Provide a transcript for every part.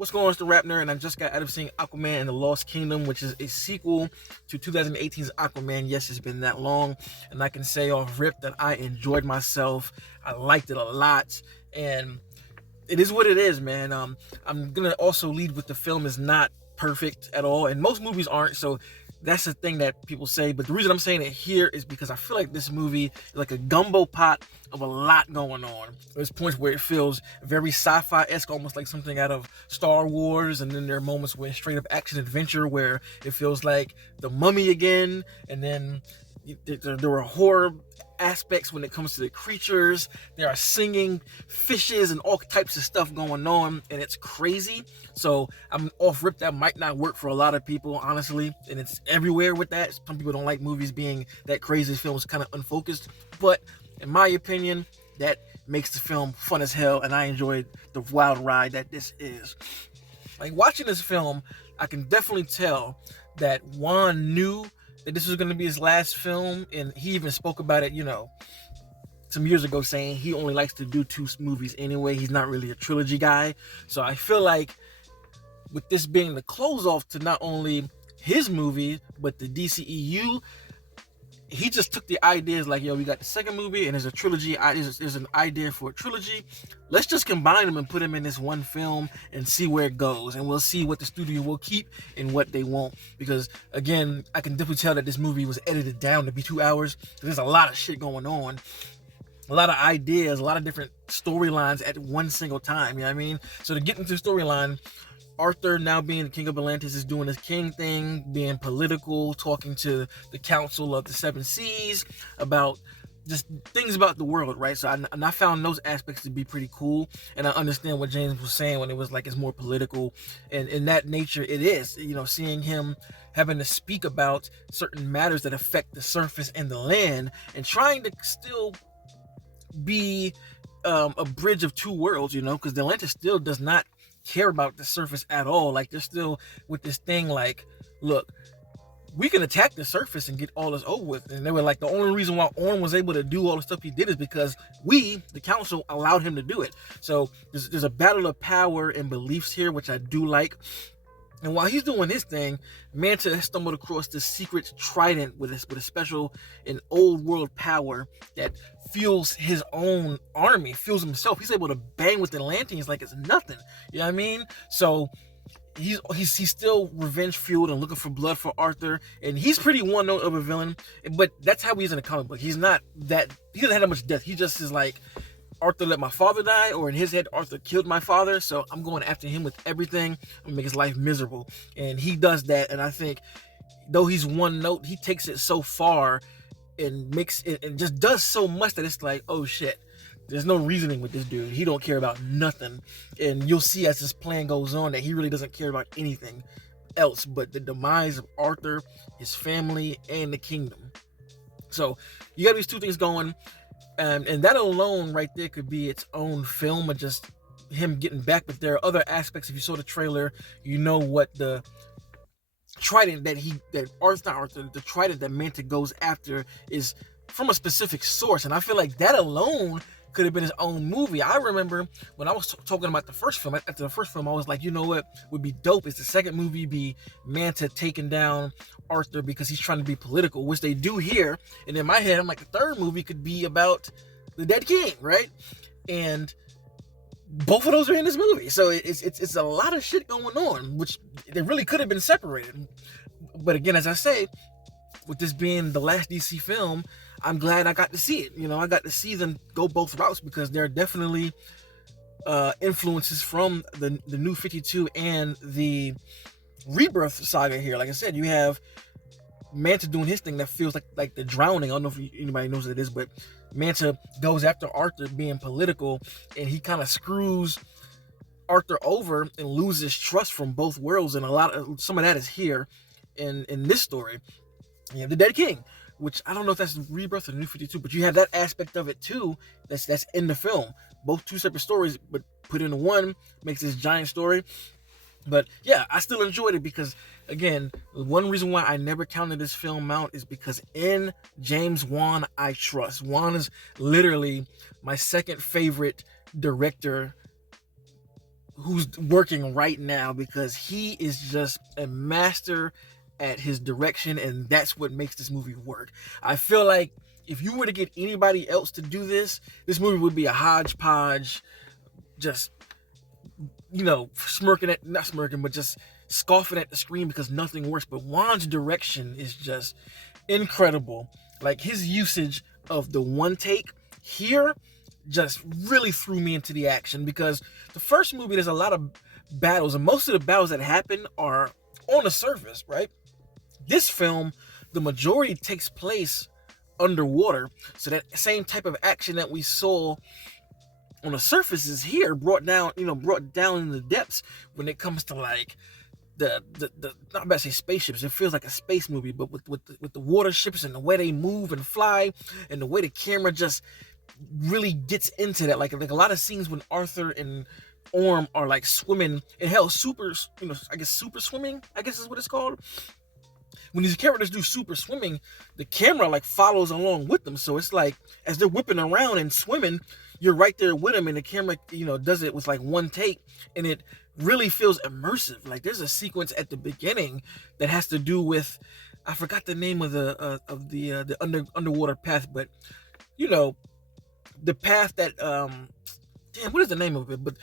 What's going on? It's the RapNerd, and I just got out of seeing Aquaman and the Lost Kingdom, which is a sequel to 2018's Aquaman. Yes, it's been that long, and I can say off rip that I enjoyed myself. I liked it a lot, and it is what it is, man. I'm gonna also lead with the film is not perfect at all, and most movies aren't, so that's the thing that people say. But the reason I'm saying it here is because I feel like this movie is like a gumbo pot of a lot going on. There's points where it feels very sci-fi-esque, almost like something out of Star Wars, and then there are moments where it's straight up action adventure where it feels like The Mummy again, and then there were horror aspects when it comes to the creatures. There are singing fishes and all types of stuff going on, and it's crazy. So I'm off rip, that might not work for a lot of people, honestly, and it's everywhere with that. Some people don't like movies being that crazy. This film is kind of unfocused, but in my opinion, that makes the film fun as hell, and I enjoyed the wild ride that this is. Like, watching this film, I can definitely tell that Juan knew that this was going to be his last film, and he even spoke about it, some years ago, saying he only likes to do 2 movies anyway. He's not really a trilogy guy. So I feel like with this being the close off to not only his movie, but the DCEU, he just took the ideas like, yo, we got the second movie and there's a trilogy. There's an idea for a trilogy. Let's just combine them and put them in this one film and see where it goes. And we'll see what the studio will keep and what they won't. Because, again, I can definitely tell that this movie was edited down to be 2 hours. There's a lot of shit going on. A lot of ideas, a lot of different storylines at one single time. You know what I mean? So to get into the storyline, Arthur, now being the King of Atlantis, is doing his king thing, being political, talking to the Council of the Seven Seas about just things about the world, right? So I found those aspects to be pretty cool, and I understand what James was saying when it was like it's more political, and in that nature it is. Seeing him having to speak about certain matters that affect the surface and the land, and trying to still be a bridge of 2 worlds, because the Atlantis still does not care about the surface at all. Like, they're still with this thing like, look, we can attack the surface and get all this over with. And they were like, the only reason why Orm was able to do all the stuff he did is because we, the council, allowed him to do it. So there's a battle of power and beliefs here, which I do like. And while he's doing his thing, Manta has stumbled across this secret trident with a special and old world power that fuels his own army, fuels himself. He's able to bang with the Atlanteans like it's nothing. You know what I mean? So he's still revenge fueled and looking for blood for Arthur, and he's pretty one note of a villain. But that's how he is in the comic book. He doesn't have that much death. He just is like, Arthur let my father die, or in his head, Arthur killed my father, so I'm going after him with everything. I'm gonna make his life miserable. And he does that, and I think, though he's one note, he takes it so far and makes it and just does so much that it's like, oh shit, there's no reasoning with this dude. He don't care about nothing. And you'll see as this plan goes on that he really doesn't care about anything else but the demise of Arthur, his family, and the kingdom. So you got these 2 things going. And that alone right there could be its own film of just him getting back. But there are other aspects. If you saw the trailer, you know what the trident the trident that Manta goes after is from a specific source. And I feel like that alone could have been his own movie. I remember when I was talking about the first film, after the first film, I was like, you know what would be dope is the second movie be Manta taking down Arthur because he's trying to be political, which they do here. And in my head, I'm like, the third movie could be about the dead king, right? And both of those are in this movie. So it's a lot of shit going on, which they really could have been separated. But again, as I say, with this being the last DC film, I'm glad I got to see it. I got to see them go both routes, because there are definitely influences from the New 52 and the Rebirth saga here. Like I said, you have Manta doing his thing that feels like the drowning. I don't know if anybody knows what it is, but Manta goes after Arthur being political, and he kind of screws Arthur over and loses trust from both worlds. And some of that is here in this story. You have the Dead King, which I don't know if that's Rebirth or the New 52, but you have that aspect of it too that's in the film. Both 2 separate stories, but put into one makes this giant story. But yeah, I still enjoyed it because, again, one reason why I never counted this film out is because in James Wan, I trust. Wan is literally my second favorite director who's working right now, because he is just a master at his direction, and that's what makes this movie work. I feel like if you were to get anybody else to do this movie would be a hodgepodge, just, smirking at, not smirking, but just scoffing at the screen because nothing works. But Wan's direction is just incredible. Like, his usage of the one take here just really threw me into the action, because the first movie, there's a lot of battles, and most of the battles that happen are on the surface, right? This film, the majority takes place underwater, so that same type of action that we saw on the surface is here brought down in the depths, when it comes to like the not about to say spaceships. It feels like a space movie, but with the water ships and the way they move and fly, and the way the camera just really gets into that. Like a lot of scenes when Arthur and Orm are like swimming, and hell, super swimming, I guess is what it's called. When these characters do super swimming, the camera like follows along with them. So it's like, as they're whipping around and swimming, you're right there with them, and the camera, does it with like one take, and it really feels immersive. Like, there's a sequence at the beginning that has to do with, I forgot the name of the underwater path, but the path that what is the name of it? But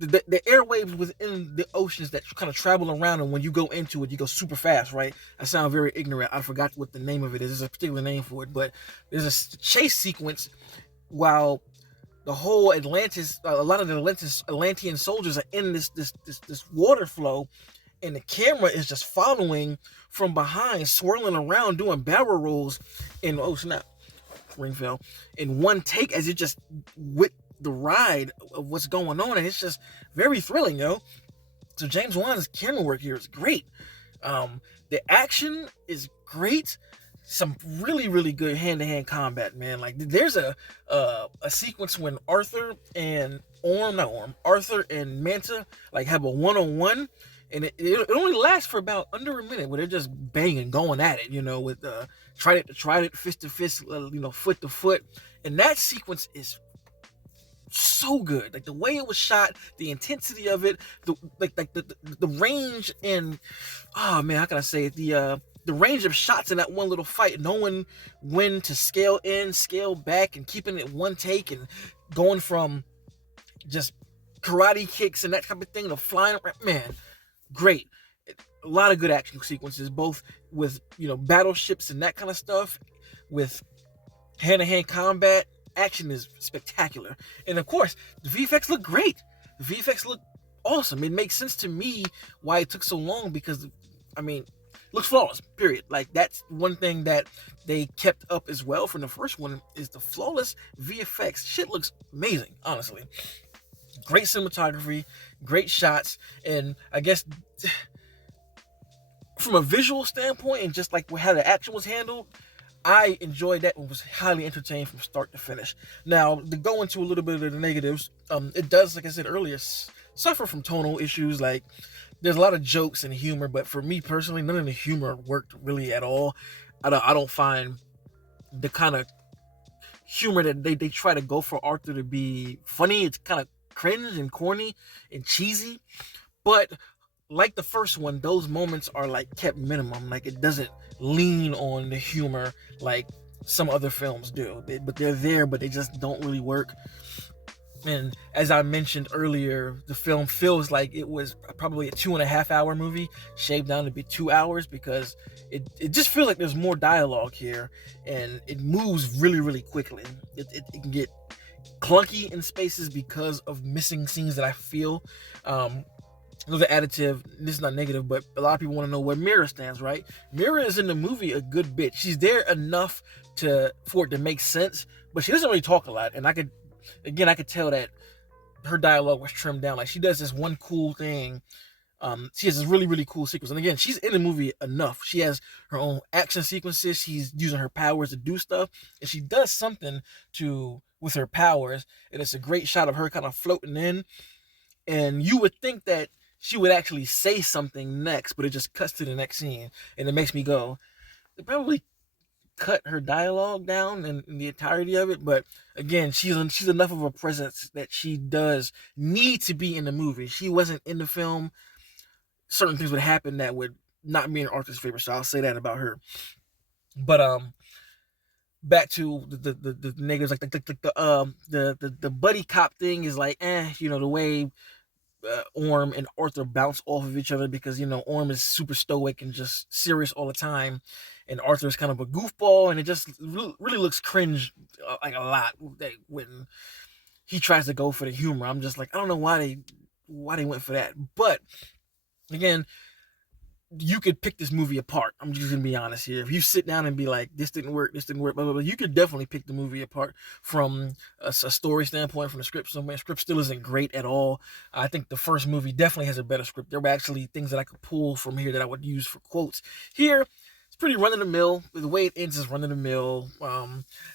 the airwaves within the oceans that kind of travel around, and when you go into it, you go super fast, right? I sound very ignorant. I forgot what the name of it is. There's a particular name for it, but there's a chase sequence while the whole Atlantis, a lot of the Atlantean soldiers are in this water flow, and the camera is just following from behind, swirling around, doing barrel rolls, and oh snap, ring fell, in one take, as it just with the ride of what's going on, and it's just very thrilling, yo. So James Wan's camera work here is great. The action is great. Some really, really good hand-to-hand combat, man. Like, there's a sequence when Arthur and Manta like have a one-on-one, and it only lasts for about under a minute, where they're just banging, going at it, with trident to trident, fist to fist, foot to foot, and that sequence is so good. Like, the way it was shot, the intensity of it, the range, and oh man, how can I say it? The range of shots in that one little fight, knowing when to scale in, scale back, and keeping it one take, and going from just karate kicks and that type of thing to flying, man, great. A lot of good action sequences, both with battleships and that kind of stuff, with hand-to-hand combat. Action is spectacular, and of course the VFX look great. The VFX look awesome. It makes sense to me why it took so long, because looks flawless, period. Like, that's one thing that they kept up as well from the first one, is the flawless VFX. Shit looks amazing, honestly. Great cinematography, great shots, and I guess from a visual standpoint, and just like how the action was handled, I enjoyed that and was highly entertained from start to finish. Now, to go into a little bit of the negatives, it does, like I said earlier, suffer from tonal issues. Like, there's a lot of jokes and humor, but for me personally, none of the humor worked really at all. I don't find the kind of humor that they try to go for Arthur to be funny. It's kind of cringe and corny and cheesy. But like the first one, those moments are like kept minimum. Like, it doesn't lean on the humor like some other films do. But they're there, but they just don't really work. And as I mentioned earlier, the film feels like it was probably a 2.5 hour movie, shaved down to be 2 hours, because it just feels like there's more dialogue here, and it moves really, really quickly. It can get clunky in spaces because of missing scenes that I feel. Another additive, this is not negative, but a lot of people want to know where Mira stands, right? Mira is in the movie a good bit. She's there enough for it to make sense, but she doesn't really talk a lot. And I could tell that her dialogue was trimmed down. Like, she does this one cool thing. She has this really, really cool sequence. And again, she's in the movie enough. She has her own action sequences. She's using her powers to do stuff. And she does something with her powers. And it's a great shot of her kind of floating in. And you would think that she would actually say something next, but it just cuts to the next scene. And it makes me go, they probably cut her dialogue down in the entirety of it. But again, she's enough of a presence that she does need to be in the movie. If she wasn't in the film, certain things would happen that would not be in Arthur's favor. So I'll say that about her. But back to the negatives, like the buddy cop thing is like, the way Orm and Arthur bounce off of each other, because Orm is super stoic and just serious all the time, and Arthur is kind of a goofball, and it just really looks cringe like a lot when he tries to go for the humor. I'm just like, I don't know why they went for that, but again, you could pick this movie apart. I'm just gonna be honest here. If you sit down and be like, this didn't work, blah, blah, blah, you could definitely pick the movie apart from a story standpoint, from the script. So the script still isn't great at all. I think the first movie definitely has a better script. There were actually things that I could pull from here that I would use for quotes. Here, it's pretty run-of-the-mill. The way it ends is run-of-the-mill.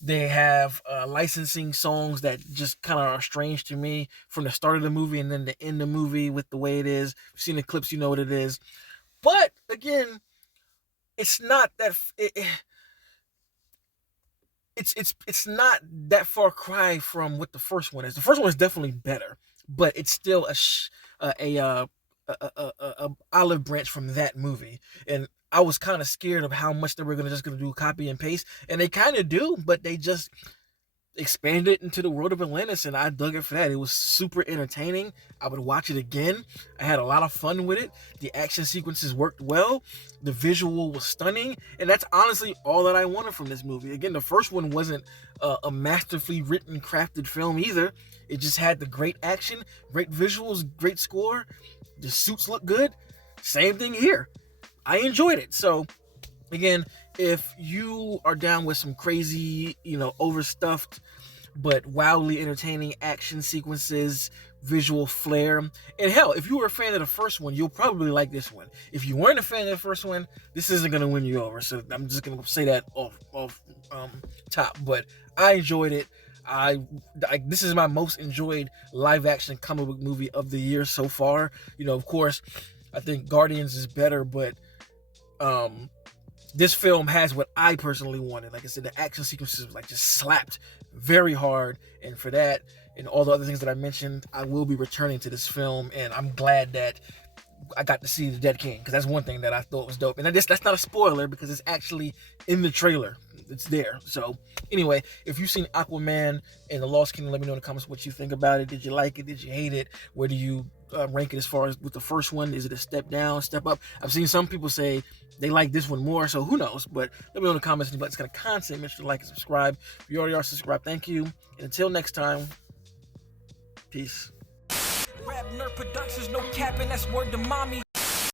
They have licensing songs that just kind of are strange to me from the start of the movie and then the end of the movie with the way it is. You've seen the clips, you know what it is. But again, it's not that it's not that far cry from what the first one is. The first one is definitely better, but it's still a olive branch from that movie. And I was kind of scared of how much they were gonna do copy and paste, and they kind of do, but they just expanded it into the world of Atlantis, and I dug it for that. It was super entertaining. I would watch it again. I had a lot of fun with it. The action sequences worked well. The visual was stunning, and that's honestly all that I wanted from this movie. Again, the first one wasn't a masterfully written, crafted film either. It just had the great action, great visuals, great score. The suits look good. Same thing here. I enjoyed it. So again, if you are down with some crazy, overstuffed but wildly entertaining action sequences, visual flair, and hell, if you were a fan of the first one, you'll probably like this one. If you weren't a fan of the first one, this isn't going to win you over. So I'm just going to say that off top. But I enjoyed it. This is my most enjoyed live action comic book movie of the year so far. Of course, I think Guardians is better, but this film has what I personally wanted. Like I said, the action sequences just slapped very hard, and for that and all the other things that I mentioned, I will be returning to this film, and I'm glad that I got to see the Dead King, because that's one thing that I thought was dope. And that's not a spoiler, because it's actually in the trailer. It's there. So anyway, if you've seen Aquaman and the Lost Kingdom, let me know in the comments what you think about it. Did you like it? Did you hate it? Where do you rank it as far as with the first one? Is it a step down, step up? I've seen some people say they like this one more, so who knows? But let me know in the comments if you like this kind of content. Make sure to like and subscribe. If you already are subscribed, thank you. And until next time, peace. RapNerd Productions, no capping, that's word to mommy.